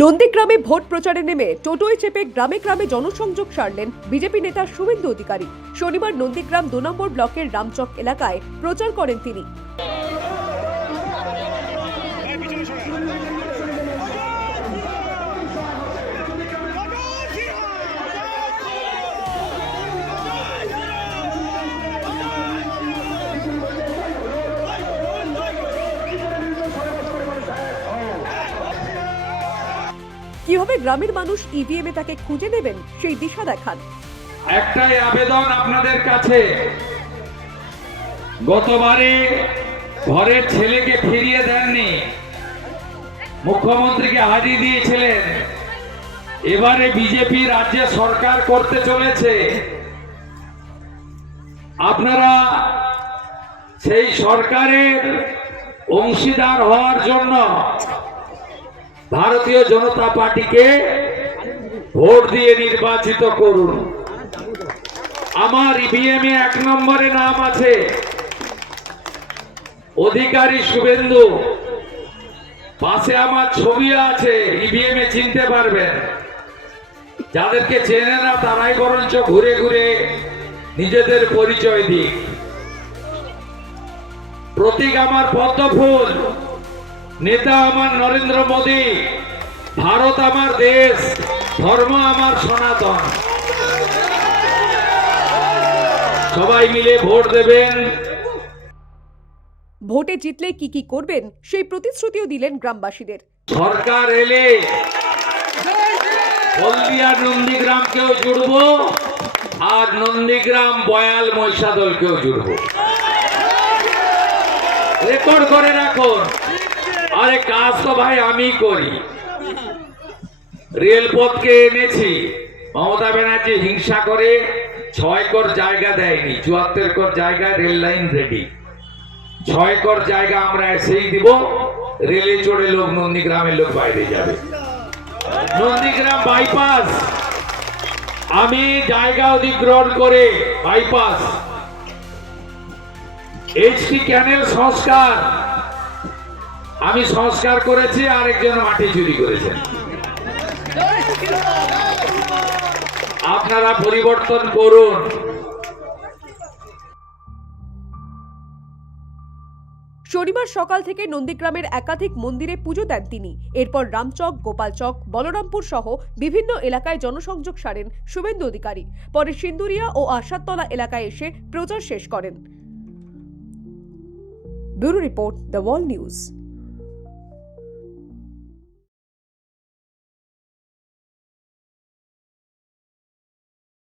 নন্দীগ্রামে ভোট প্রচারে নেমে টোটোয় চেপে গ্রামে গ্রামে জনসংযোগ সারলেন বিজেপি নেতা শুভেন্দু অধিকারী। শনিবার নন্দীগ্রাম 2 নম্বর ব্লকের রামচক এলাকায় প্রচার করেন তিনি। কিভাবে গ্রামের মানুষ ইভিএম এ তাকে খুঁজে নেবেন সেই দিশা দেখান। একটাই আবেদন আপনাদের কাছে, গতবারে ঘরের ছেলেকে ফিরিয়ে দেননি, মুখ্যমন্ত্রীকে হারিয়ে দিয়েছিলেন। এবারে বিজেপি রাজ্যে সরকার করতে চলেছে। আপনারা সেই সরকারের অংশীদার হওয়ার জন্য ভারতীয় জনতা পার্টিকে ভোট দিয়ে নির্বাচিত করুন। আমার ইভিএম এ 1 নম্বরে নাম আছে অধিকারী শুভেন্দু, পাশে আমার ছবি আছে, ইভিএম এ চিনতে পারবেন। যাদেরকে চেনে না তারাই বরঞ্চ ঘুরে ঘুরে নিজেদের পরিচয় দিক। প্রতীক আমার পদ্মফুল, নেতা আমার নরেন্দ্র মোদী, ভারত আমার দেশ, ধর্ম আমার সনাতন। সবাই মিলে ভোট দেবেন। ভোটে জিতলে কি করবেন সেই প্রতিশ্রুতিও দিলেন গ্রামবাসীদের। সরকার এলে হলদিয়া নন্দীগ্রামকেও জুড়বো, আর নন্দীগ্রাম বয়াল মহিষাদলকেও জুড়বো। রেকর্ড করে রাখুন। আরে কাজ তো ভাই আমি করি। রেলপথকে এনেছি, মমতা ব্যানার্জি হিংসা করে 6 একর জায়গা দেয়নি, 74 একর জায়গায় রেল লাইন রেডি। 6 একর জায়গা আমরা এসেই দিব, রেলে চড়ে লোক নন্দীগ্রামের লোক বাইরে যাবে। নন্দীগ্রাম বাইপাস আমি জায়গা অধিগ্রহণ করে বাইপাস, এইচটি ক্যানেল সংস্কার আমি সংস্কার করেছি, আরেকজন মাটি চুরি করেছেন। আপনারা পরিবর্তন করুন। শনিবার সকাল থেকে নন্দীগ্রামের একাধিক মন্দিরে পুজো দেন তিনি। এরপর রামচক, গোপালচক, বলরামপুর সহ বিভিন্ন এলাকায় জনসংযোগ সারেন শুভেন্দু অধিকারী। পরে সিন্দুরিয়া ও আশাতলা এলাকায় এসে প্রচার শেষ করেন। Bureau report, the wall news.